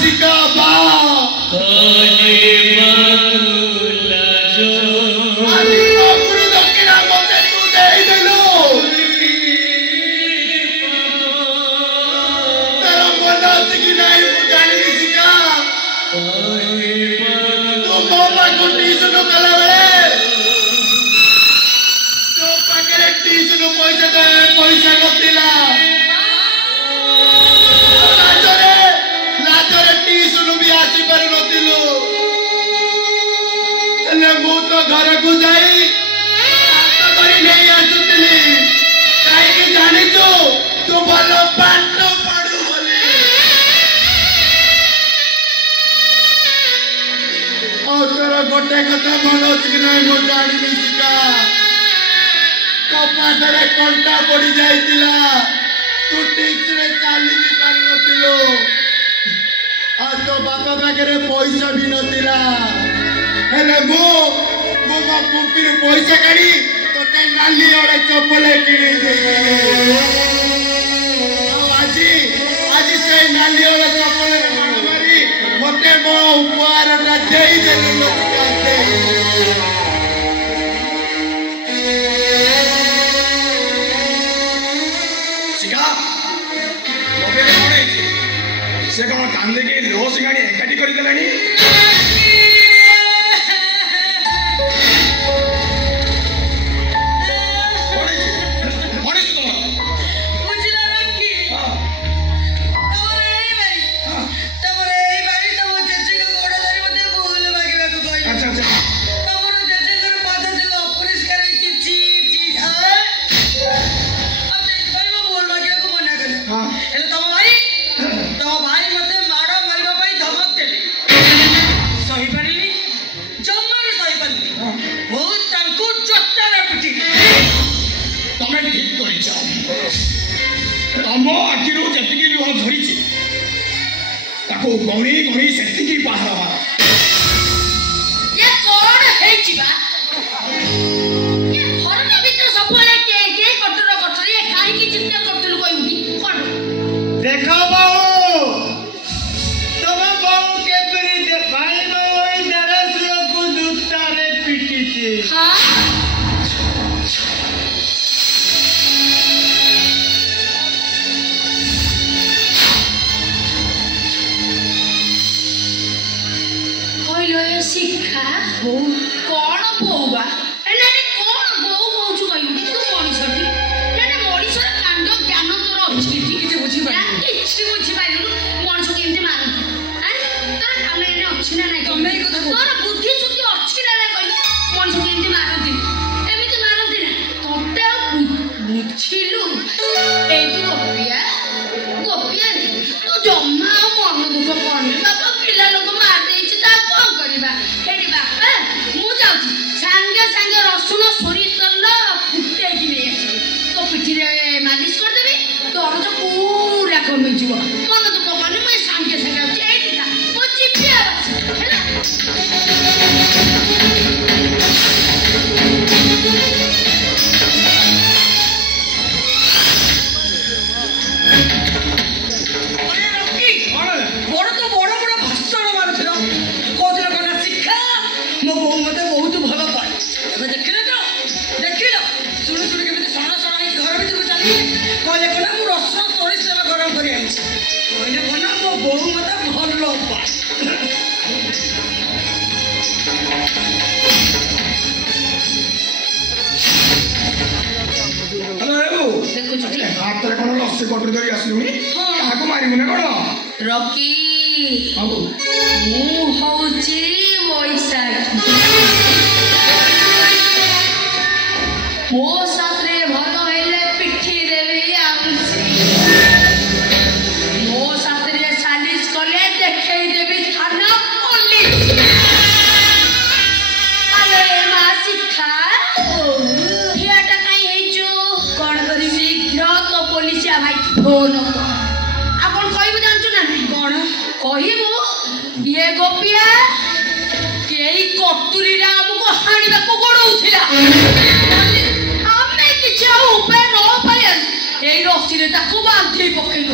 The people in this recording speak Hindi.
शिका बा घर को जाई नहीं आसुली कहीं जानिचु तू भल पाठ पढ़ू बोले और तोर गोटे कथा मन अच्छी कि नहीं मो जानी शिका कपाटरे कंटा पड़ी जाइतिला तू ठीक से चली भी पार नथिलो आ तो बापा पाखरे पैसा भी नथिला हेले मो कुर्ती पैसा काढ़ी तो नाली ओडे चप्पल किणी आज आज से नाली ओडे चप्पल मारी मते मो उपहारटा देई देलु शिखा मोबे कोणे से कोन कांदे के लोस गाड़ी एकाटी करि देलानी तम आखिर जी लुह झरी गणी गणी से बाहर देख बाबू तुम बहु के को जूतारे पिटी शिक्षा कौन बोबा कौन बोऊ कौचु कहू तू मनीषटी मनीषर कांड ज्ञान तोर अच्छी किसी बुझीपार मनीष केमती मारती तोर कान अच्छी ना ना तोर बुद्धि शुद्धि अच्छी ना ना कह मनीष केमती मारती एमती मारती ना तोते बुझिलु गोपिया गोपिया तू जमा मन दुख करनी बापा पिला लोक मार देछि ता कौन करबा हेडी बापा मु जाउछि संगे संगे रसुन सोरी तल फुटे कि ले तो पिठी रे मालिश कर देबी दर्द पूरा कमी जीव मन दुख करनी मैं संगे संगे आउछि एठी ता मो जिपिया हैला रॉकी मु होची वैशाखी मो साथरे भल हेले पिठी देवी आउची मो साथरे सालिश कले देखै देवी थाना पुलिस अरे मा शिखा हियाटा काई हेचो कोन करी शीघ्र तो पुलिस आ भाई फोन आपन कहबो जानछु ना कोन कहबो ये गोपिया केई कटुरी रा हमको हानिबा को गोडौथिला हमें किछ उपाय न पायल एई रस्सी रे ताको बांधी पकेलु